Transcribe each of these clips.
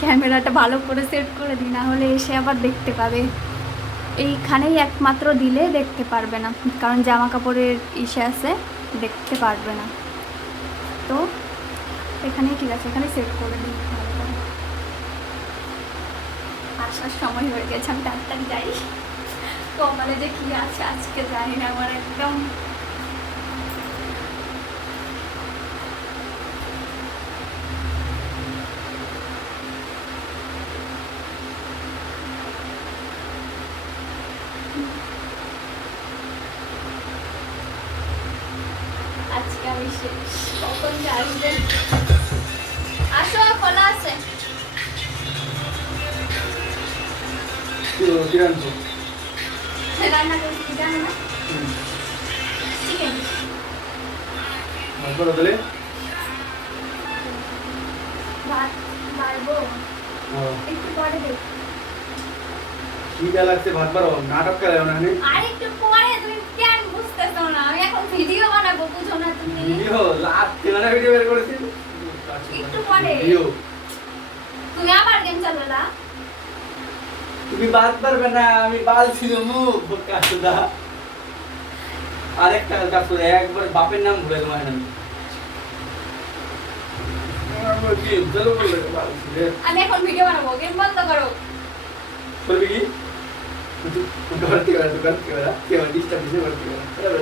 ক্যামেরাটা ভালো করে সেট করে দিই, না হলে এসে আবার দেখতে পাবে। এইখানেই একমাত্র দিলে দেখতে পারবে না, কারণ জামা কাপড়ের ইসে আছে, দেখতে পারবে না। তো এখানেই ঠিক আছে, এখানে সেট করে দিই ভালো করে। আসার সময় হয়ে গেছে, আমি তাড়াতাড়ি যাই। কপালে যে কি আছে আজকে জানি না, আমার একদম আজকে আমি শেষ। কখন যে আসবেন? আসো, খোলা আছে। রান্না করছি জানো না? চিকেন। ভাত বাড়বো একটু পরে দেখ। খিদা লাগছে, ভাত বাড়ো, নাটক করে না। আর একটু পরে, তুমি কেন বুঝতেছো না? আমি এখন ভিডিও বানাবো, বুঝো না তুমি? ভিডিও লাস্ট কেমন ভিডিও বের করেছি? একটু পরে। ভিডিও তুমি আবার গেম চালালা? তুমি বাদ পারবে না, আমি বাল ছিল মুখ বোকা সুদা। আরেকটা কাজ করে একবার বাপের নাম ভুলে তোমার আমি। আমি এখন ভিডিও বানাবো, গেম বন্ধ করো। করবি কি? করতে পারে, করতে পারে, কেউ ডিস্টার্ব দিতে করতে পারে।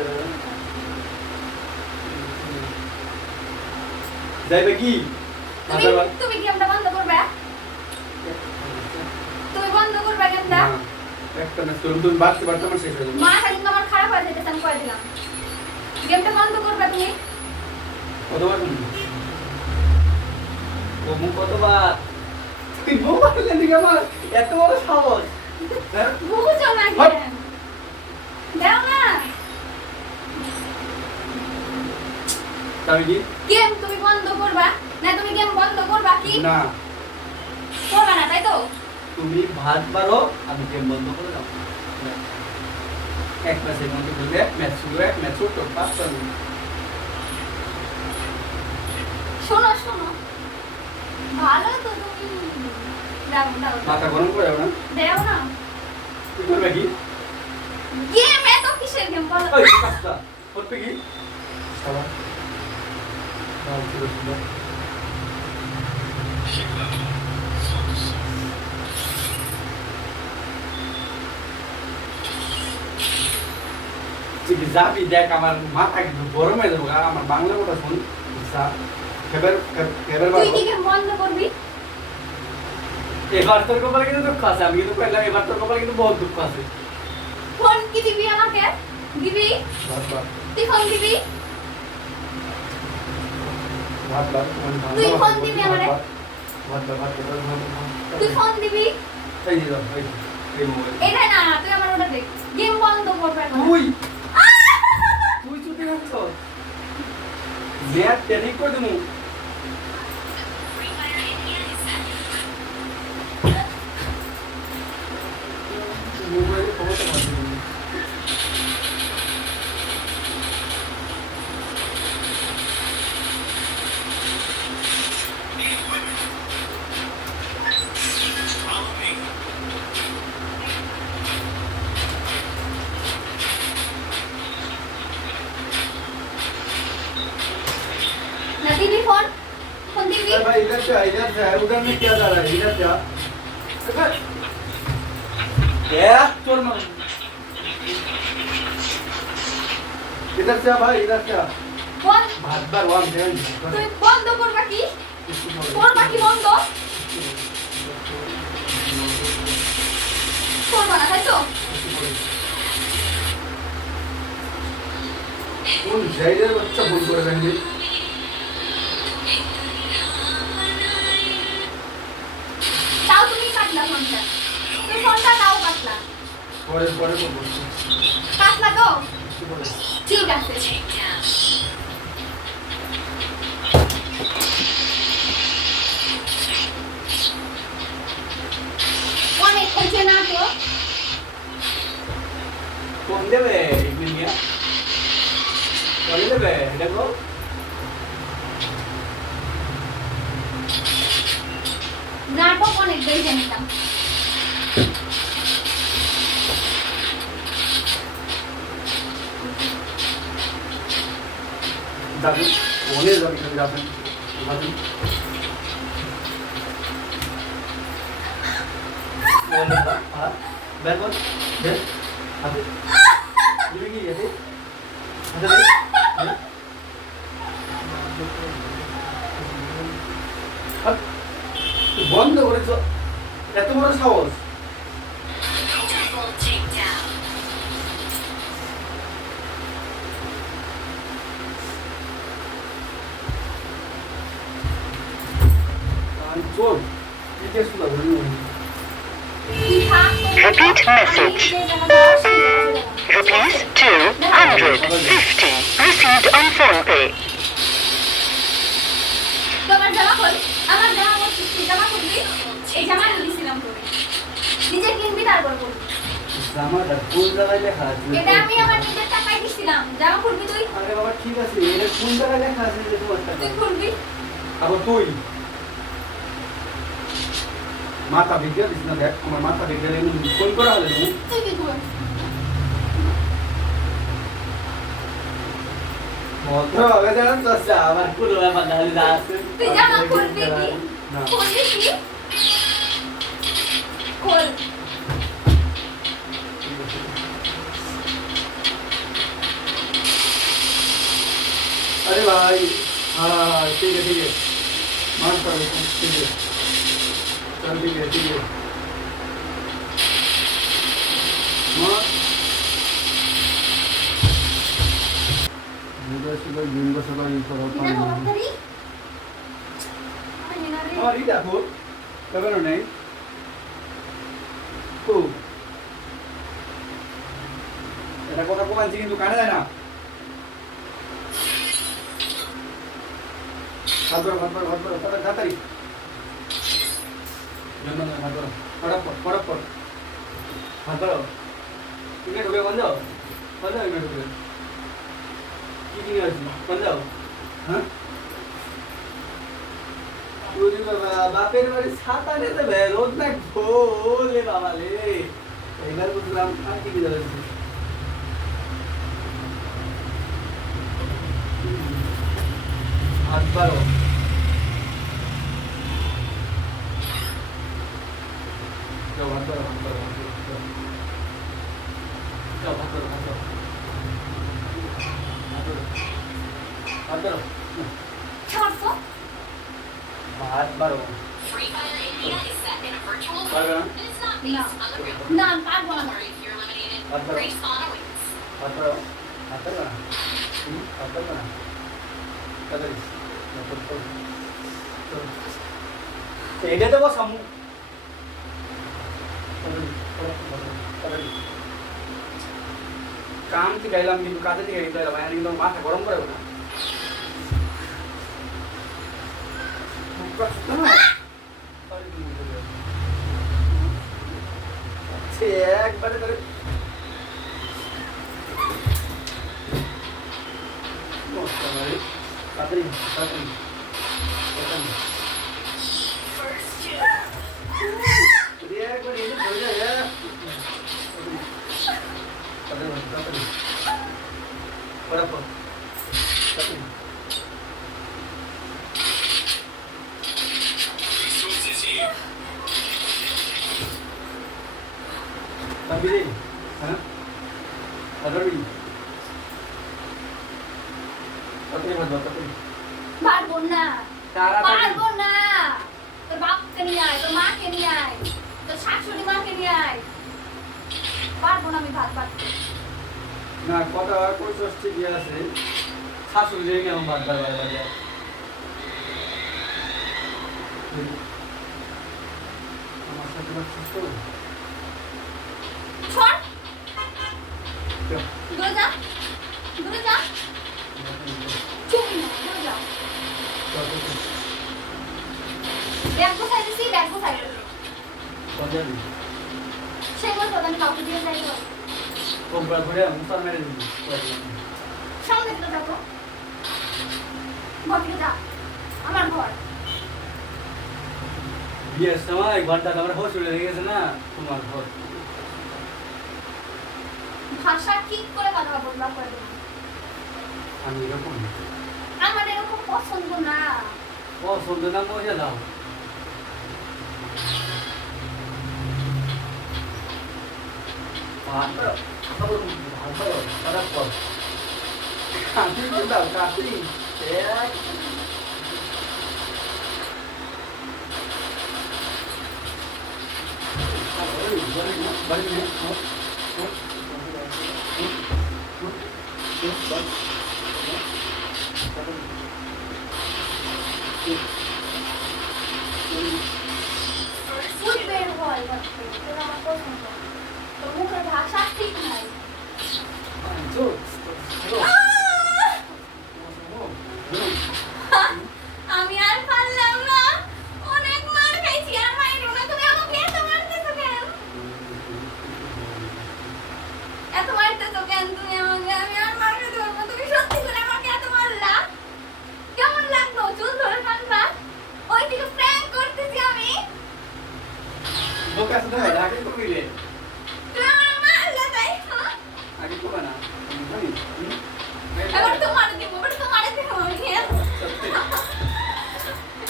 যাইবে কি? তুমি গেমটা বন্ধ করবে? তুমি বন্ধ করবে গেমটা? একটা না, তুমি বাড়তে বাড়তে আমার শেষ হয়ে যাবে। মাথা কিন্তু আমার খারাপ হয়ে যেতেছে, আমি কয়ে দিলাম। গেমটা বন্ধ করবে তুমি? কতবার তুমি? ও মুখ কতবার? তুই মোবাইল দিকে আমার এত বড় সাহস। বুঝো না গেম। দাও না। আমি কি? গেম তুমি বন্ধ করবা? না তুমি গেম বন্ধ করবা কি? না। করবা না, তাই তো? তুমি ভাত বাড়ো, আমি গেম বন্ধ করে দাও। এক মাসের মধ্যে বলবে ম্যাচ শুরু, এক ম্যাচ শুরু, 5টা মিনিট। শোনো শোনো, ভালো তো তুমি। দাও দাও। মাথা গরম করে দাও না। দাও না। তুই করবে কি? গেম এত কিসের গেম বলো? ওই কাজটা করবে কি? সালা দাও ছিল ছিল। তুই যাবি দেখ, আমার মাথা কিন্তু গরম হয়ে যাবো। আমার বাংলা কথা শুন। তুই কি গেম বন্ধ করবি? এবার তোর কপালে কিন্তু দুঃখ আছে, আমি কিন্তু কইলাম এবার তোর কপালে কিন্তু বহুত দুঃখ আছে। ফোন কি দিবি আমাকে? দিবি? ভাত ভাত তুই ফোন দিবি? ভাত ভাত তুই ফোন দিবি আমারে? ভাত ভাত ভাত তুই ফোন দিবি? এই যে এই মোবাইল এটা না, তুই আমার ওটা দেখ। গেম বন্ধ করবে না। তুই তুই চুপে যাচ্ছ, নেট টেনিক করে দিমু। মোবাইলে খবর তো পাচ্ছি না। ना दिबी फोन? फोन दिबी? अरे भाई इधर से उधर में क्या जा रहा है, इधर जा। क्या चोर मार, इधर से आ भाई, इधर से आ। फोन भात बार वाम देन তুই বন্ধ করবা কি? করবা কি বন্ধ? করবা না, তাই তো? কোন জায়গার বাচ্চা ভুল করে দেননি। তাও তুমি কাটলা ফোনটা। তুই ফোনটা তাও কাটলা। পরে পরে তো বলছি কাটলা তো? ঠিক আছে। অনেক হয়েছে না তো? কোন দেবে ইন্ডিয়া, কোন দেবে দেখো। নাটক দেখে নিতাম। যাবি ওনে যাবি খালি যাবেন যাবি বের কর বের হাতে দিবি কি হাতে হাতে দে বন্ধ করেছ এত বড় সাহস চল একে শুনা বলি Repeat message. Rupees 250 received on phone pay. তোমার জামা খোল, আমার জামা বলছিস তুই জামা খুলবি, এই জামা আমি দিছিলাম তোরে, নিজে কিনবি তারপর করবি। জামাটা কোন জায়গায় লেখা আছে এটা আমি আমার নিজের টাকায় দিছিলাম, জামা খুলবি তুই, আরে বাবা ঠিক আছে এটা কোন জায়গায় লেখা আছে যে তোমার টাকা তুই খুলবি। আবার তুই মাথা ভিডিও দিস না দেখ আমার মাথা ভিডিও ফোন করা হলে তুই কি খুলবি? ভদ্র হবে জানেন তো আমার পুরো ব্যাপার দাঁড়িয়ে যা আছে তুই জামা খুলবি কি? না খুলবি কি? খোল। अरे भाई हाँ ठीक है मान कर ठीक है चल ठीक है मान जिंदा सुबह ये करो এটা খোল ধরি। আমি না রে। और ये देखो कबर नहीं তো এটা কথা কোমানছি কিন্তু কানে যায় না হাত ধরো তাড়াতাড়ি জন্য হাত ধরো পড়াপ হাত ধরো তুমি ঢুকে বন্ধ এমনি ঢুকে কি কিনে আসছি বন্ধ হ্যাঁ বাপের বাড়ি ছাতা নিতে হবে রোদ না ভোলে বাবা রে এইবার বুঝলাম আর কি যাবে হাত বাড়ো যাও হাত বাড়ো যাও হাত বাড়ো হাত বাড়ো ছাড়ছো? হাত বাড়ো Free Fire India is set in a virtual পারবে world, না and it's not No. based on the real world. না পারবো না। Or if you're eliminated, That's right. respawn awaits. হাত বাড়ো হাত বাড়ো না হাত বাড়ো না তাড়াতাড়ি এটা তো বসামু কাম থেকে গাইলাম কিন্তু কাজে থেকে গাইলাম মানে কিন্তু মাথা গরম করে না একবারে করে তাড়াতাড়ি তাড়াতাড়ি একবারে এনে ধরে যায় তাড়াতাড়ি পড়াপড় তাড়াতাড়ি Tabii ha? Ada ni. Tapi mana tapi? পারবো না। Cara পারবো না। তোর বাপকে নিয়ে আয়, তোর মাকে নিয়ে আয়, তোর শাশুড়ি মাকে নিয়ে আয়। পারবো না আমি ভাত পারতে। না কথা কোন সষ্টি কি আছে শাশুড়ি রেগে আমার বাদ বাদ আমার সাথে সুস্থ ছড়। দূরে যা। দূরে যা। চুপ না, দূরে যা। ব্যাগ কোথায় দিছি? ব্যাগ কোথায়? পঞ্জাবি সেই বলতো আমি কাউকে দিয়ে যাই তো। কোমরা ধরে মুসার মেরে দিবি সামনে দিকে যাবো। ঘর থেকে যা। আমার ঘর। বিয়ের সময় ঘরটা তোমার হোস উড়ে গেছে না তোমার ঘর ভাষা ঠিক করে কথা বলবা করে দেবো। আমি এরকম আমার এরকম পছন্দ না। পছন্দ না মজা দাও খারাপ কর কাটি দাও কাটি ফুল বের হয় ভাবতে, তোর আমার পছন্দ। তোর মুখের ভাষা ঠিক নাই। আমি আর পারলাম না, অনেক মার খাইছি আর মাইরো না। তুমি আমাকে এত মারতেছো কেন? এত মারতেছো কেন তুমি আমাকে? আমি আর মার খেতে পারবো না। তুমি সত্যি করে আমাকে এত মারলা? কেমন লাগলো? চুল ধরে টানবা? ওইদিকে প্র্যাঙ্ক করতেছি আমি। বোকা শুধু আগে কমিলে তুমি আমার মারলা তাই না? আগে কমা না এবার তোমার দিব, এবার তোমার দিব আমি।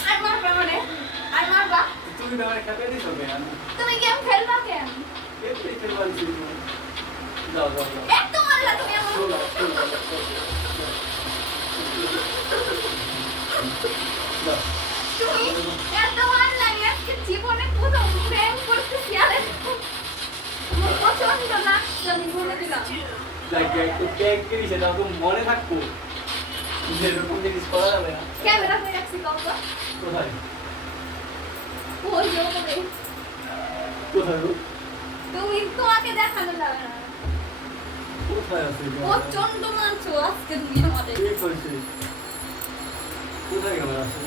আর মারবা মানে? আর মারবা? তুমি তো আমার খেতে দিছো কেন তুমি গেম খেলবা কেন? এতে খেলবার ছিল যাও যাও যাও এত মারলা তুমি আমার। তুমি এত মারলা, আমি আজকে জীবনে প্রথম প্রেম করতেছি। আরে আমার পছন্দ না, আমি বলে দিলাম। লাগে একটু কেক কিনেছে দাও তো মনে থাকবো যেরকম জিনিস করা যাবে না ক্যামেরা করে রাখছি কাউকে। কোথায় ওই যে ওখানে। কোথায় গো? তুমি তোমাকে দেখানো যাবে না। কোথায় আছে এটা? প্রচন্ড মানছো আজকে তুমি আমাদের। কে কইছে কোথায় ক্যামেরা আছে